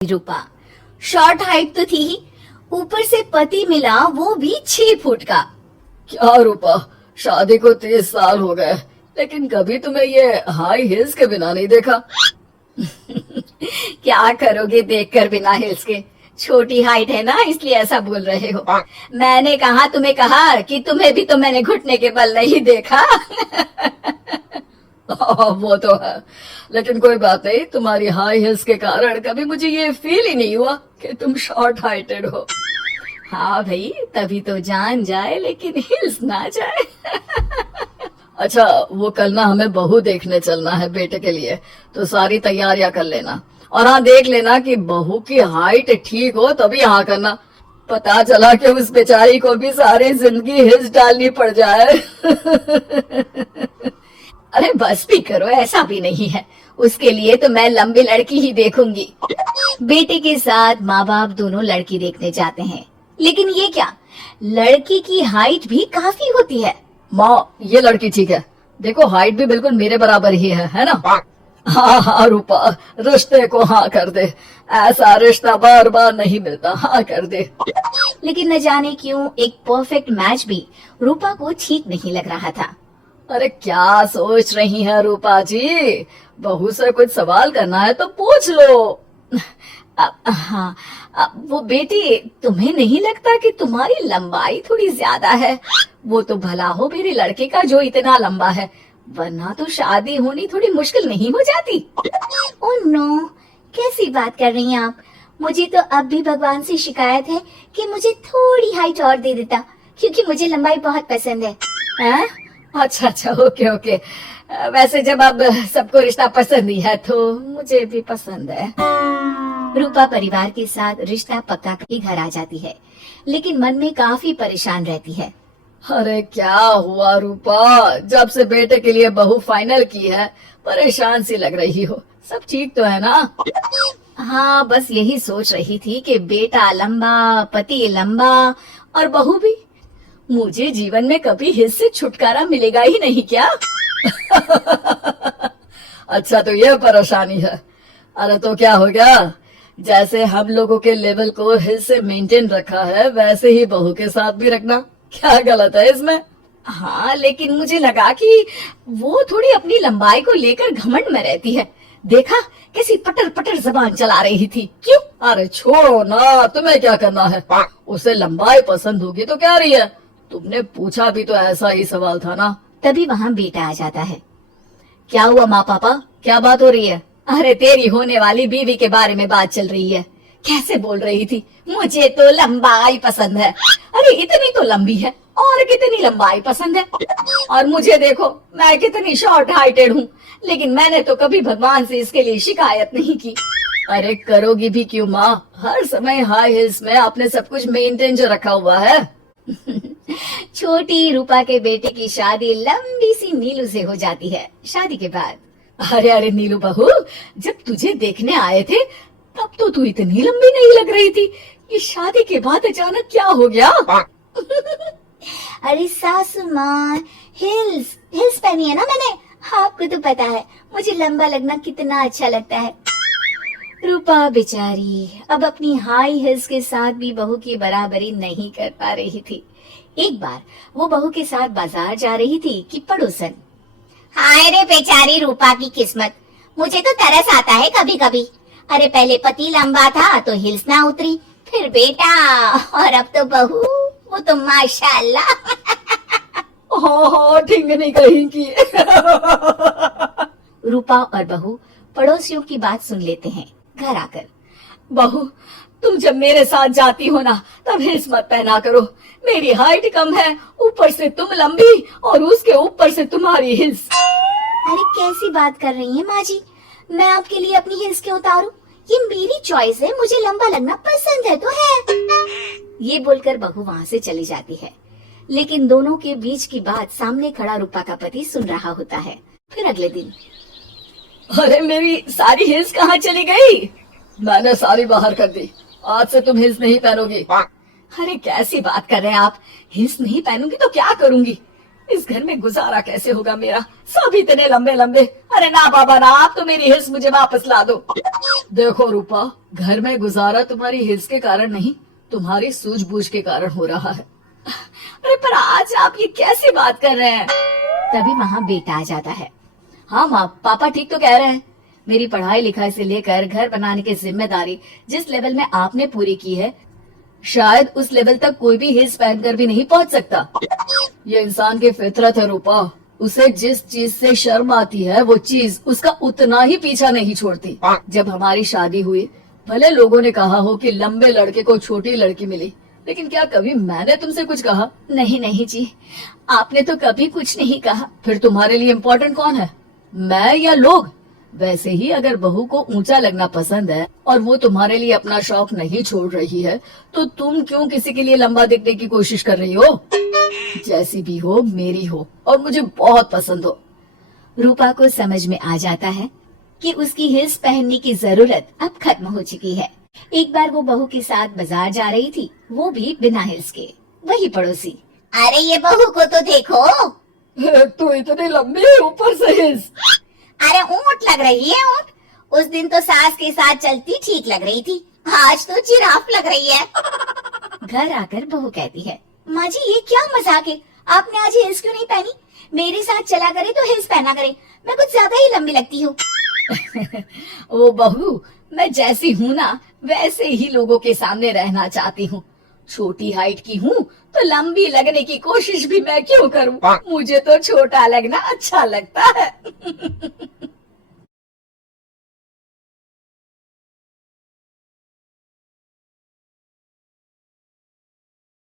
रूपा short height तो थी ही, ऊपर से पति मिला वो भी 6 फुट का। क्या रूपा, शादी को 30 साल हो गए लेकिन कभी तुम्हें ये हाई हील्स के बिना नहीं देखा। क्या करोगे देखकर बिना हिल्स के, छोटी हाइट है ना इसलिए ऐसा बोल रहे हो। मैंने कहा तुम्हें कहा कि तुम्हें भी तो मैंने घुटने के बल नहीं देखा। वो तो है, लेकिन कोई बात नहीं, तुम्हारी हाई हील्स के कारण कभी मुझे ये फील ही नहीं हुआ कि तुम शॉर्ट हाइटेड हो। हाँ भाई, तभी तो जान जाए लेकिन हिल्स ना जाए। अच्छा, वो कल ना हमें बहू देखने चलना है बेटे के लिए, तो सारी तैयारियां कर लेना। और हाँ, देख लेना कि बहू की हाइट ठीक हो तभी हाँ करना। पता चला कि उस बेचारी को भी सारी जिंदगी हिल्स डालनी पड़ जाए। अरे बस भी करो, ऐसा भी नहीं है, उसके लिए तो मैं लंबी लड़की ही देखूंगी। बेटे के साथ माँ बाप दोनों लड़की देखने जाते हैं, लेकिन ये क्या, लड़की की हाइट भी काफी होती है। माँ, ये लड़की ठीक है, देखो हाइट भी बिल्कुल मेरे बराबर ही है ना। हाँ हाँ रूपा, रिश्ते को हाँ कर दे, ऐसा रिश्ता बार बार नहीं मिलता, हाँ कर दे। लेकिन न जाने क्यों एक परफेक्ट मैच भी रूपा को ठीक नहीं लग रहा था। अरे क्या सोच रही हैं रूपा जी, बहू से कुछ सवाल करना है तो पूछ लो। हाँ, वो बेटी, तुम्हें नहीं लगता कि तुम्हारी लंबाई थोड़ी ज्यादा है? वो तो भला हो मेरे लड़के का जो इतना लंबा है, वरना तो शादी होनी थोड़ी मुश्किल नहीं हो जाती। ओह नो, कैसी बात कर रही हैं आप? मुझे तो अब भी भगवान से शिकायत है कि मुझे थोड़ी हाइट और दे देता, क्योंकि मुझे लंबाई बहुत पसंद है। हाँ? अच्छा, ओके ओके। वैसे जब अब सबको रिश्ता पसंद ही है तो मुझे भी पसंद है। रूपा परिवार के साथ रिश्ता पक्का के घर आ जाती है, लेकिन मन में काफी परेशान रहती है। अरे क्या हुआ रूपा, जब से बेटे के लिए बहू फाइनल की है परेशान सी लग रही हो, सब ठीक तो है ना? हाँ, बस यही सोच रही थी कि बेटा लंबा, पति लंबा और बहू भी। मुझे जीवन में कभी हिस्से से छुटकारा मिलेगा ही नहीं क्या? अच्छा, तो ये परेशानी है। अरे तो क्या हो गया, जैसे हम लोगों के लेवल को हिस्से मेंटेन रखा है वैसे ही बहू के साथ भी रखना, क्या गलत है इसमें? हाँ, लेकिन मुझे लगा कि वो थोड़ी अपनी लंबाई को लेकर घमंड में रहती है। देखा कैसी पटर पटर जबान चला रही थी। क्यों? अरे छोड़ो ना, तुम्हें क्या करना है, उसे लंबाई पसंद होगी तो क्या रही है, तुमने पूछा भी तो ऐसा ही सवाल था ना। तभी वहाँ बेटा आ जाता है। क्या हुआ माँ पापा, क्या बात हो रही है? अरे तेरी होने वाली बीवी के बारे में बात चल रही है। कैसे बोल रही थी, मुझे तो लंबाई पसंद है। अरे इतनी तो लंबी है, और कितनी लंबाई पसंद है। और मुझे देखो, मैं कितनी शॉर्ट हाइटेड हूँ, लेकिन मैंने तो कभी भगवान से इसके लिए शिकायत नहीं की। अरे करोगी भी क्यों माँ, हर समय हाई हिल्स में आपने सब कुछ मेंटेन जो रखा हुआ है। छोटी रूपा के बेटे की शादी लंबी सी नीलू से हो जाती है शादी के बाद। अरे नीलू बहू, जब तुझे देखने आए थे तब तो तू इतनी लंबी नहीं लग रही थी, ये शादी के बाद अचानक क्या हो गया? अरे सासू माँ, हिल्स हिल्स पहनी है ना मैंने, आपको तो पता है मुझे लंबा लगना कितना अच्छा लगता है। रूपा बेचारी अब अपनी हाई हिल्स के साथ भी बहू की बराबरी नहीं कर पा रही थी। एक बार वो बहू के साथ बाजार जा रही थी कि पड़ोसन, हाय रे बेचारी रूपा की किस्मत, मुझे तो तरस आता है कभी कभी। अरे पहले पति लंबा था तो हिल्स ना उतरी, फिर बेटा, और अब तो बहू, वो तो माशाल्लाह। हो ठीक नहीं कहीं की। रूपा और बहू पड़ोसियों की बात सुन लेते हैं घर आकर। बहू, तुम जब मेरे साथ जाती हो ना तब हिल्स मत पहना करो, मेरी हाइट कम है, ऊपर से तुम लंबी और उसके ऊपर से तुम्हारी हिल्स। अरे कैसी बात कर रही हैं माँ जी, मैं आपके लिए अपनी हिल्स क्यों उतारूं? ये मेरी चॉइस है, मुझे लंबा लगना पसंद है तो है। ये बोलकर बहू वहाँ से चली जाती है, लेकिन दोनों के बीच की बात सामने खड़ा रूपा का पति सुन रहा होता है। फिर अगले दिन, अरे मेरी सारी हिल्स कहाँ चली गई? मैंने सारी बाहर कर दी, आज से तुम हिल्स नहीं पहनोगी। अरे कैसी बात कर रहे हैं आप, हिल्स नहीं पहनूंगी तो क्या करूंगी? इस घर में गुजारा कैसे होगा मेरा, सब इतने लंबे लंबे। अरे ना बाबा ना, आप तो मेरी हिल्स मुझे वापस ला दो। देखो रूपा, घर में गुजारा तुम्हारी हिल्स के कारण नहीं, तुम्हारी सूझबूझ के कारण हो रहा है। अरे पर आज आप ये कैसी बात कर रहे हैं? तभी वहाँ बेटा आ जाता है। हाँ माँ, पापा ठीक तो कह रहे हैं। मेरी पढ़ाई लिखाई से लेकर घर बनाने की जिम्मेदारी जिस लेवल में आपने पूरी की है, शायद उस लेवल तक कोई भी हिल्स पहनकर भी नहीं पहुंच सकता। ये इंसान की फितरत है रूपा, उसे जिस चीज से शर्म आती है वो चीज उसका उतना ही पीछा नहीं छोड़ती। जब हमारी शादी हुई, भले लोगों ने कहा हो कि लंबे लड़के को छोटी लड़की मिली, लेकिन क्या कभी मैंने तुमसे कुछ कहा? नहीं नहीं जी, आपने तो कभी कुछ नहीं कहा। फिर तुम्हारे लिए इम्पोर्टेंट कौन है, मैं या लोग? वैसे ही अगर बहू को ऊंचा लगना पसंद है और वो तुम्हारे लिए अपना शौक नहीं छोड़ रही है, तो तुम क्यों किसी के लिए लंबा दिखने की कोशिश कर रही हो? जैसी भी हो, मेरी हो और मुझे बहुत पसंद हो। रूपा को समझ में आ जाता है कि उसकी हिल्स पहनने की जरूरत अब खत्म हो चुकी है। एक बार वो बहू के साथ बाजार जा रही थी, वो भी बिना हिल्स के। वही पड़ोसी, अरे ये बहू को तो देखो, तो इतनी लंबी, ऊपर से हिल्स। अरे ऊंट लग रही है ऊंट। उस दिन तो सास के साथ चलती ठीक लग रही थी, आज तो जिराफ लग रही है। घर आकर बहू कहती है, माँ जी ये क्या मजाक है, आपने आज हिल्स क्यों नहीं पहनी? मेरे साथ चला करे तो हिल्स पहना करे, मैं कुछ ज्यादा ही लंबी लगती हूँ। ओ बहू, मैं जैसी हूँ ना वैसे ही लोगों के सामने रहना चाहती हूँ। छोटी हाइट की हूँ तो लंबी लगने की कोशिश भी मैं क्यों करूँ? मुझे तो छोटा लगना अच्छा लगता है।